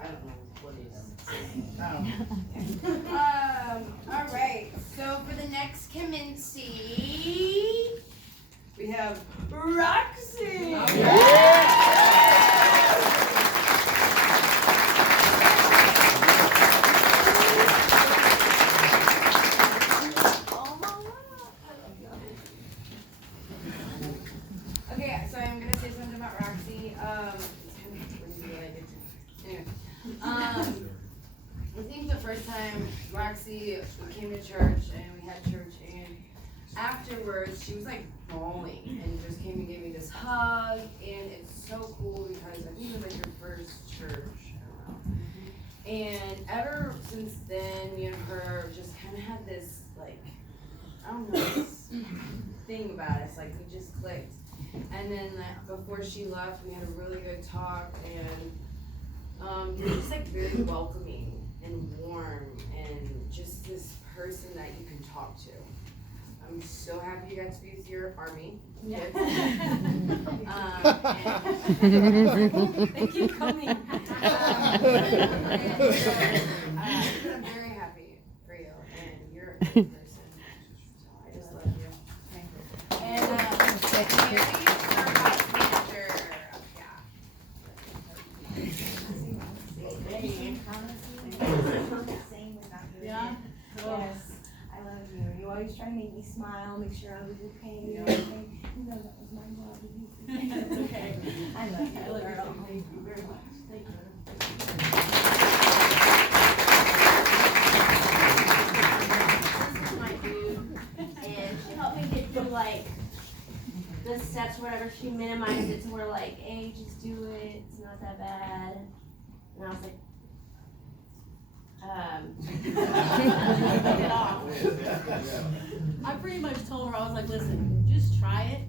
I don't know what it is. All right. So for the next commencee, we have Roxi. Okay, so I'm gonna say something about Roxy. Anyway, I think the first time Roxy came to church and we had church, and afterwards she was like bawling and just came and gave me this hug, and it's so cool because I think it was like your first church. And ever since then, me and her just kind of had this like, I don't know, this thing about us, like we just clicked. And then before she left, we had a really good talk, and you're just like very welcoming and warm and just this person that you can talk to. I'm so happy you got to be with your army. Yeah. They keep coming. I'm very happy for you, and you're a good person. So I just love you. And Mary, our house manager. Yeah. Yes, I love you. You always try to make me smile, make sure I was okay. You know that was my job. It's okay. I love you. I love you. girl. Thank you very much. Thank you. This is my dude, and she helped me get through like the steps, whatever. She minimized it to where like, hey, just do it. It's not that bad. And I was like, get off. I pretty much told her, I was like, listen, just try it.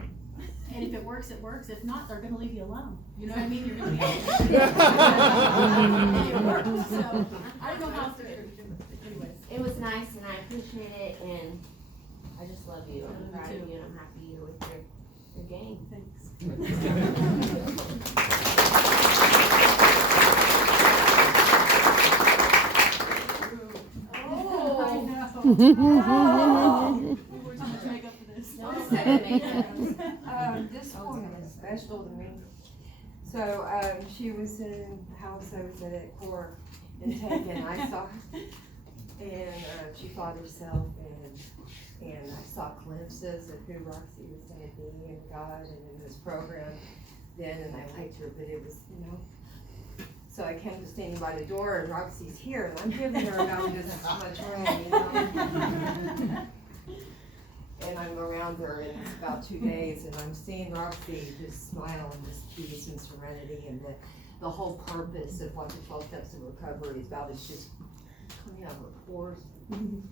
And if it works, it works. If not, they're gonna leave you alone. You know what I mean? You're gonna be and it worked. So I don't know how else to do it. Anyways. It was nice, and I appreciate it, and I just love you. I'm Me proud too. of you, and I'm happy you're with your gang. Thanks. Oh. I know. We wore too much makeup for this. This woman is special to me. So, she was in the house I was in at Core in Taken. I saw her, and she fought herself, and I saw glimpses of who Roxy was going to be in God and in this program then, and I liked her, but it was, so I came to standing by the door, and Roxy's here, and I'm giving her about this much room, And I'm around her, and it's about 2 days, and I'm seeing Roxy just smile and just peace and serenity, and the whole purpose of what the 12 Steps of Recovery is about is just coming out of her pores. And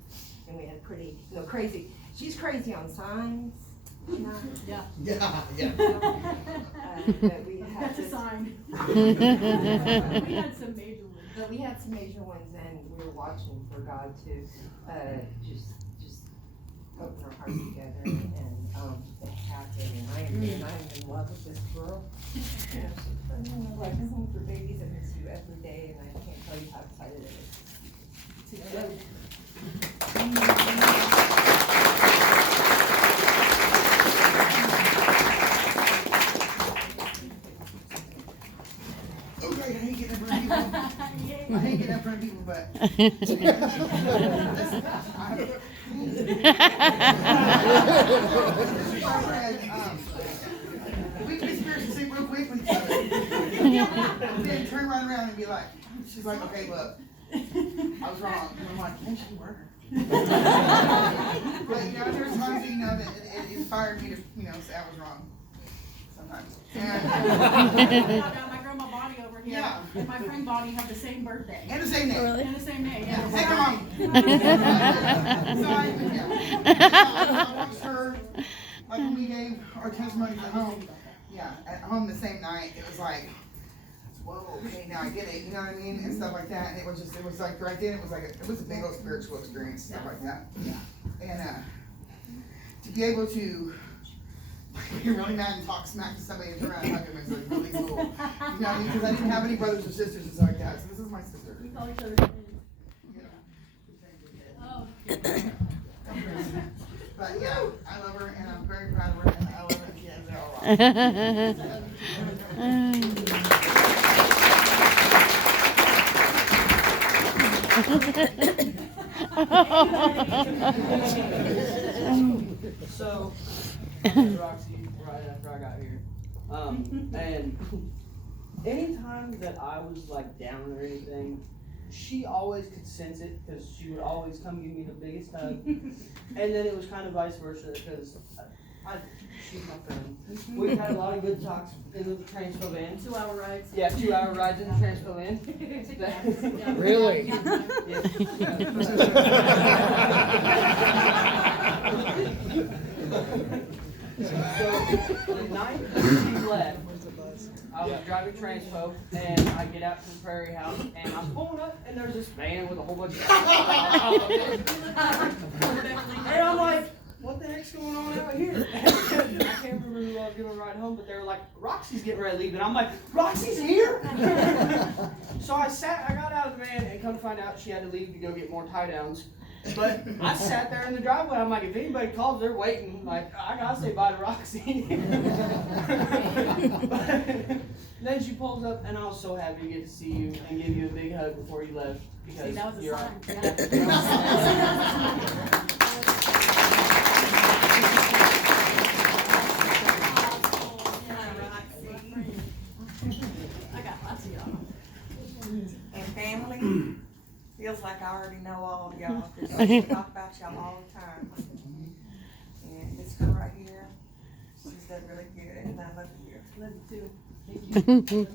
we had pretty, crazy. She's crazy on signs. Yeah. But we had That's a this- sign. We had some major ones. But we had some major ones, and we were watching for God to just open our hearts together, and it happened. And I am in love with this girl. I'm like home for babies. I miss you every day, and I can't tell you how excited I am. Okay, I hate getting up in front of people. I hate getting up in front of people, but. We can experience the same real quick with each other. Then turn right around and be like, she's like, okay, look, I was wrong. And I'm like, yes, you were. But there's times that, that it inspired me to, say I was wrong. Sometimes. My grandma Bonnie over here and my friend Bonnie have the same birthday. And the same name. And the same name, yeah. Same mom. So I watched her, like when we gave our testimonies at home. Yeah, at home the same night. It was like, whoa, okay, now I get it. You know what I mean? And stuff like that. And it was like right then, it was a big old spiritual experience, stuff like that. And be able to be really mad and talk smack to somebody and turn around and hug them is like really cool. You know, because I didn't have any brothers or sisters and stuff like that. So this is my sister. We call each other names. Yeah. Oh. But yeah, I love her and I'm very proud of her and I love her and she has it all So, I met Roxy right after I got here. And anytime that I was like down or anything, she always could sense it because she would always come give me the biggest hug. And then it was kind of vice versa because she's my friend. We've had a lot of good talks in the transpo van. 2-hour rides. Yeah, 2-hour rides in the transpo van. Really? So the night she left, I was driving transpo and I get out to the Prairie House and I'm pulling up and there's this van with a whole bunch of and I'm like, what the heck's going on out here? I can't remember who I was giving a ride home, but they were like, Roxy's getting ready to leave. And I'm like, Roxy's here? So I got out of the van and come to find out she had to leave to go get more tie downs. But I sat there in the driveway. I'm like, if anybody calls, they're waiting. Like, I gotta say bye to Roxy. Then she pulls up, and I was so happy to get to see you and give you a big hug before you left. Because See, that was a you're sign. I got lots of y'all. And family, feels like I already know all of y'all, because I talk about y'all all the time. And this girl right here, she's done really good, and I love you. Love you too. Thank you.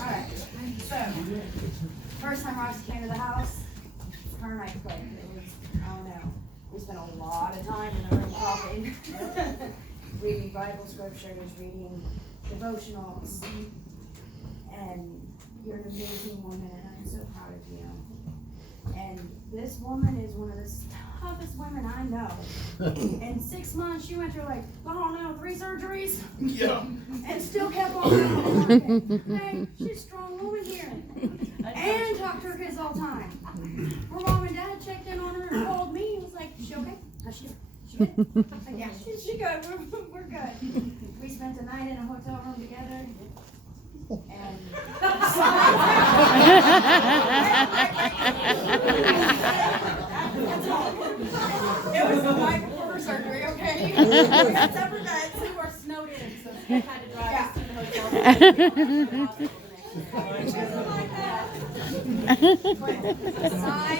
Alright, so, first time Roxy came to the house, her and I clicked. It was, I don't know, we spent a lot of time in the room talking. Reading Bible scriptures, reading devotionals. And you're an amazing woman and I'm so proud of you. And this woman is one of the toughest women I know. In 6 months, she went through like, I don't know, 3 surgeries. Yeah. And still kept on going. Hey, she's a strong woman here. And talked to her kids all the time. Her mom and dad checked in on her and called me and was like, is she okay? How's she? She good? Like, yeah, she good. We're good. We spent the night in a hotel room together. And it was the night before her surgery, okay? Separate nights. We were snowed in, so she had to drive us to the hotel.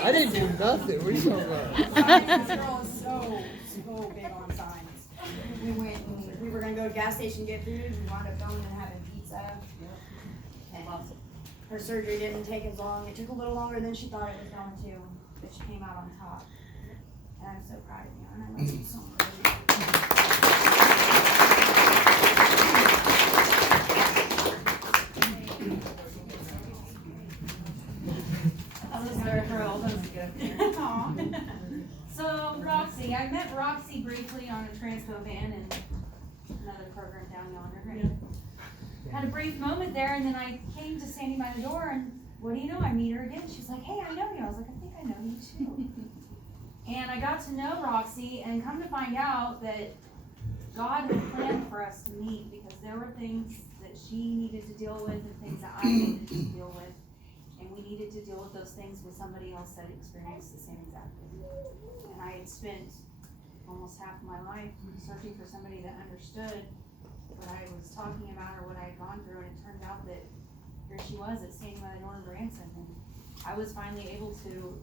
I didn't do nothing. What are you talking about? This girl is so big on signs. We went and we were gonna go to the gas station and get food. We wound up going and having pizza. And her surgery didn't take as long. It took a little longer than she thought it was going to, but she came out on top. And I'm so proud of you, and I love you so much. So Roxy, I met Roxy briefly on a transpo van in another program down yonder. Had a brief moment there, and then I came to standing by the door, and what do you know? I meet her again. She's like, "Hey, I know you." I was like, "I think I know you too." And I got to know Roxy, and come to find out that God had planned for us to meet because there were things that she needed to deal with and things that I needed to deal with. And we needed to deal with those things with somebody else that experienced the same exact thing. And I had spent almost half of my life searching for somebody that understood what I was talking about or what I had gone through, and it turned out that here she was at standing by the door in Branson, and I was finally able to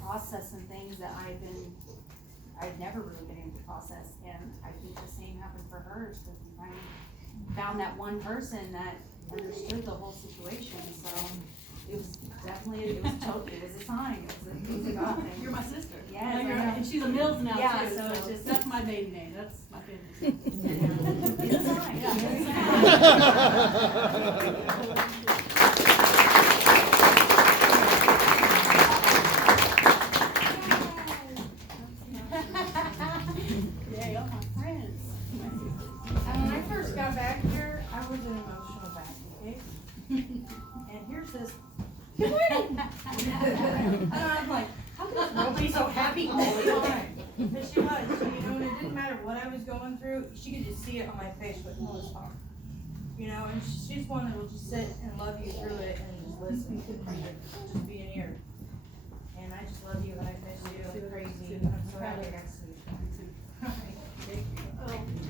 process some things that I'd never really been able to process, and I think the same happened for hers, because we finally found that one person that understood the whole situation. So it was definitely, it was a sign, it was a God thing. You're my sister. Yes, Yeah, I know. and she's a Mills now Yeah, too, so so it's just- that's my maiden name, that's my family. It's a sign. Yeah, it's a sign. Okay. And here's this. Good morning. And I'm like, how come this girl be so happy all the time? And she was, you know, and it didn't matter what I was going through, she could just see it on my face with no talk. You know, and she's one that will just sit and love you through it and just listen and just be an ear. And I just love you and I miss you crazy. I'm so happy I got to see you. Thank you.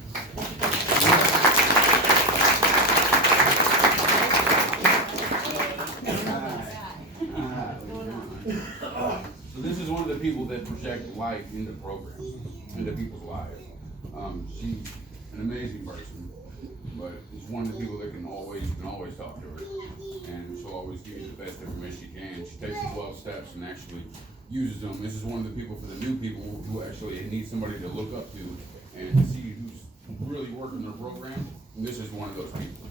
So this is one of the people that project light into programs, into people's lives. She's an amazing person, but it's one of the people that you can always talk to her, and she'll always give you the best information she can. She takes the 12 steps and actually uses them. This is one of the people for the new people who actually need somebody to look up to and to see who's really working their program. And this is one of those people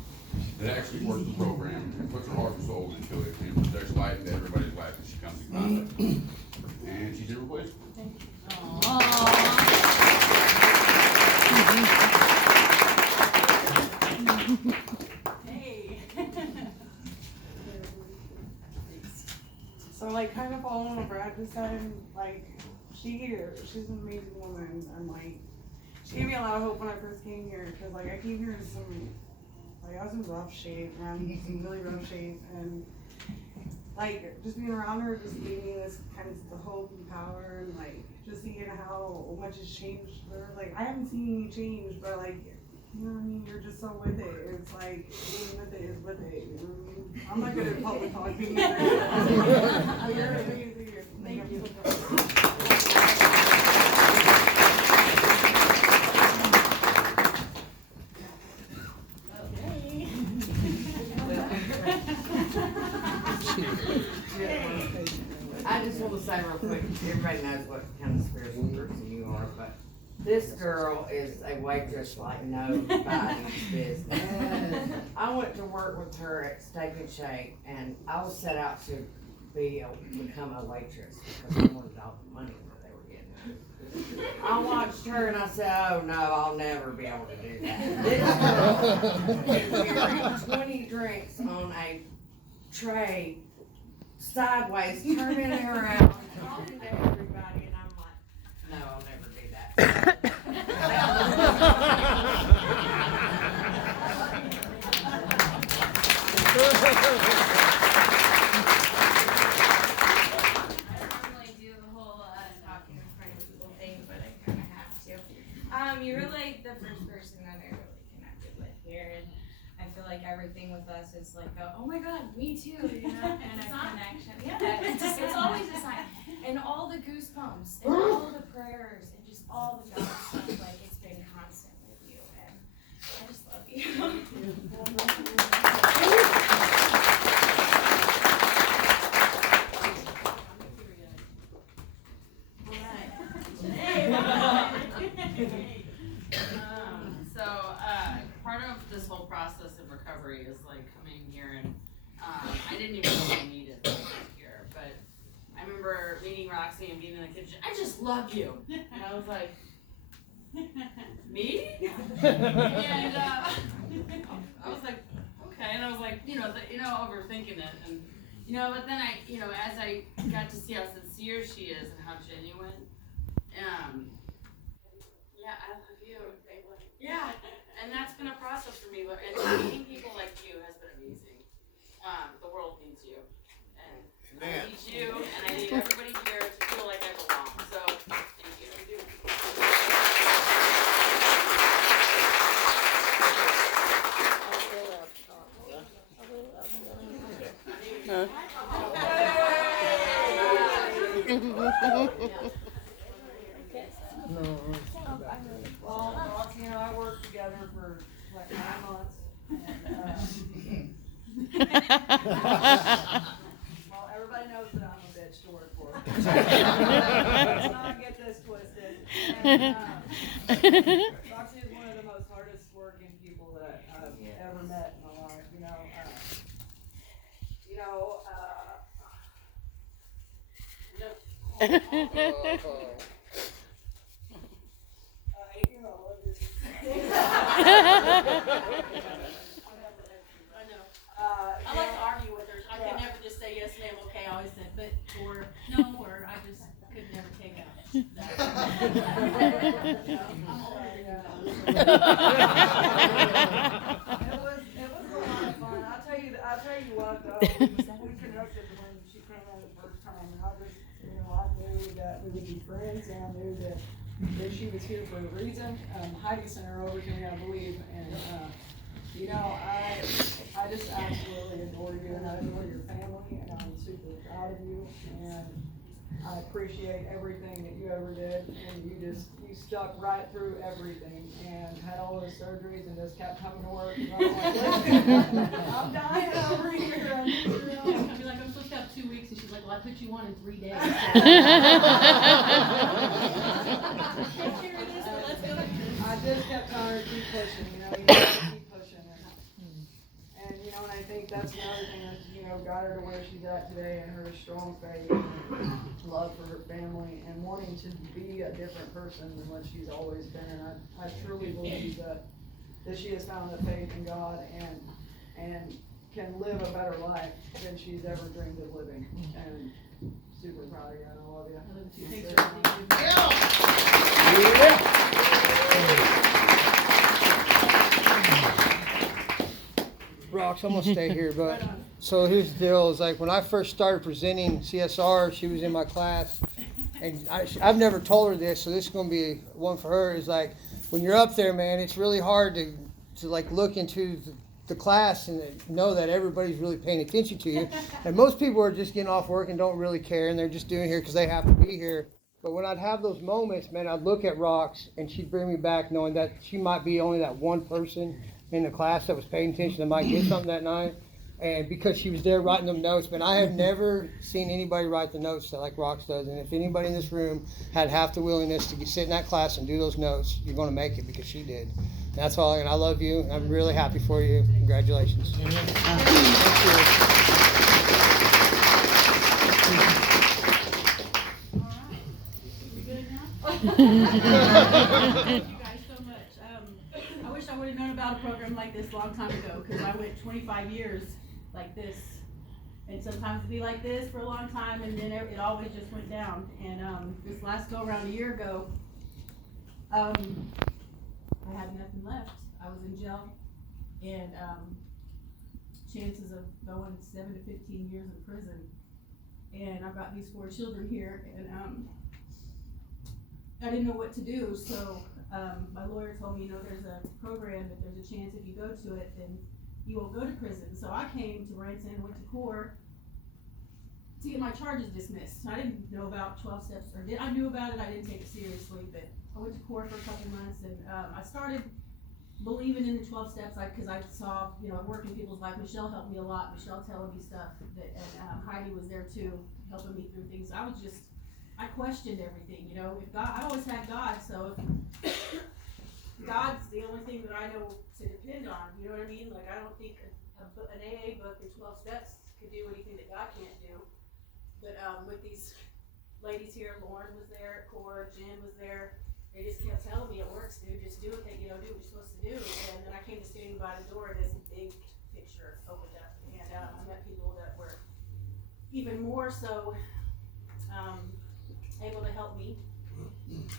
that actually works the program and puts her heart and soul into it and projects light into everybody's life that she comes in contact with. And she's irreplaceable. Hey. So like kind of following what Brad just said, like she's an amazing woman, and like she gave me a lot of hope when I first came here, because like I came here in I was in rough shape, man, some really rough shape, and like just being around her just gave me this kind of the hope and power, and like just seeing how much has changed her. Like I haven't seen any change, but like, you know what I mean, you're just so with it. It's like being with it is with it, you know what I mean? I'm not good at public talking either. You're amazing. Thank you. I just want to say real quick, everybody knows what kind of spiritual person you are, but this girl is a waitress like nobody's business. I went to work with her at Steak and Shake, and I was set out to become a waitress because I wanted all the money that they were getting. I watched her and I said, oh no, I'll never be able to do that. This girl is carrying 20 drinks on a tray sideways, turning her around, talking to everybody, and I'm like, no, I'll never do that. I don't normally do the whole talking in front of people thing, but I kind of have to. You were like the first person that I really connected with here, and I feel like everything with us is like, oh my God, me too, you know, and a connection. Yeah, it's always a sign. And all the goosebumps, and all the prayers, and just all the God stuff, like it's been constant with you, and I just love you. Part of this whole process of recovery is like coming here and I didn't even know I needed it here, but I remember meeting Roxy and being in the kitchen. I just love you, and I was like, me? And I was like, okay, and I was like, overthinking it, and but then as I got to see how sincere she is and how genuine, yeah, I love you. Yeah. And that's been a process for me, and meeting people like you has been amazing. The world needs you, and I need you, and I need everybody here to feel like I belong. So, thank you. Well, Roxy and I worked together for like 9 months. Well, everybody knows that I'm a bitch to work for. Let's not get this twisted. And, Roxy is one of the most hardest working people that I've ever met in my life. It was a lot of fun. I'll tell you what though, we connected when she came in the first time, and I just, I knew that we would be friends, and I knew that she was here for a reason. Heidi sent her over to me, I believe, and, I just absolutely adore you, and I adore your family, and I'm super proud of you, and I appreciate everything that you ever did, and you stuck right through everything, and had all those surgeries, and just kept coming to work. And I'm like, listen, I'm dying over here. I need your help. I'll be like, I'm supposed to have 2 weeks, and she's like, well, I put you on in 3 days. I just kept telling her to keep pushing, you gotta keep pushing. And and I think that's another thing that, got her to where she's at today, and her strong faith and love for her family, and wanting to be a different person than what she's always been. And I truly believe that she has found the faith in God and can live a better life than she's ever dreamed of living. And super proud of you, and I love you. I love you too. Thanks for Rox, I'm gonna stay here, but so here's the deal: is like when I first started presenting CSR, she was in my class, and I've never told her this, so this is gonna be one for her. Is like when you're up there, man, it's really hard to like look into the class and know that everybody's really paying attention to you. And most people are just getting off work and don't really care, and they're just doing it here because they have to be here. But when I'd have those moments, man, I'd look at Rox, and she'd bring me back knowing that she might be only that one person in the class that was paying attention that might get something that night. And because she was there writing them notes, but I have never seen anybody write the notes that like Rox does. And if anybody in this room had half the willingness to sit in that class and do those notes, you're going to make it because she did. And that's all. And I love you. I'm really happy for you. Congratulations. Thank you guys so much. I wish I would have known about a program like this a long time ago, because I went 25 years like this, and sometimes it'd be like this for a long time, and then it always just went down. And this last go around a year ago, I had nothing left. I was in jail, and chances of going 7 to 15 years in prison. And I've got these 4 children here, and I didn't know what to do, so my lawyer told me, there's a program that there's a chance if you go to it, then you won't go to prison. So I came to Branson and went to court to get my charges dismissed. I didn't know about 12 steps, I knew about it, I didn't take it seriously, but I went to court for a couple months, and I started believing in the 12 steps, because I saw, I work in people's life. Michelle helped me a lot. Michelle telling me stuff, and Heidi was there too, helping me through things. I questioned everything, if God, I always had God, so if God's the only thing that I know to depend on, you know what I mean? Like, I don't think an AA book or 12 steps could do anything that God can't do. But with these ladies here, Lauren was there, Cora, Jen was there, they just kept telling me it works, dude, just do what do what you're supposed to do. And then I came to standing by the door, and this big picture opened up, and I met people that were even more so able to help me.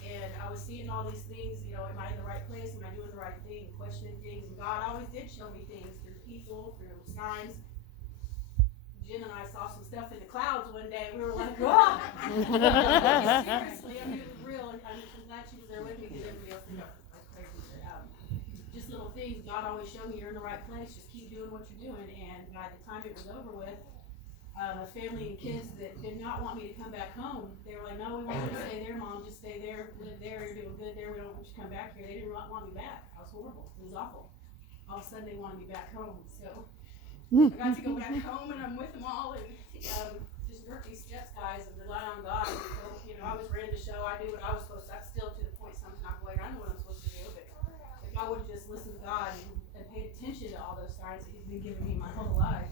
And I was seeing all these things, am I in the right place? Am I doing the right thing? Questioning things. And God always did show me things through people, through signs. Jen and I saw some stuff in the clouds one day. We were like, whoa! Seriously, I mean, it was real. And I'm glad she was there with me, because everybody else did it. That's crazy. But, just little things. God always showed me you're in the right place. Just keep doing what you're doing. And by the time it was over with, a family and kids that did not want me to come back home. They were like, no, we want you to stay there, Mom. Just stay there, live there. You're doing good there. We don't want you to come back here. They didn't want me back. I was horrible. It was awful. All of a sudden, they wanted me back home. So I got to go back home, and I'm with them all, and just work these steps, guys, and rely on God. So, I was ready to show. I knew what I was supposed to. I'm still to the point sometimes like I know what I'm supposed to do, but if I would have just listened to God and paid attention to all those signs that He's been giving me my whole life,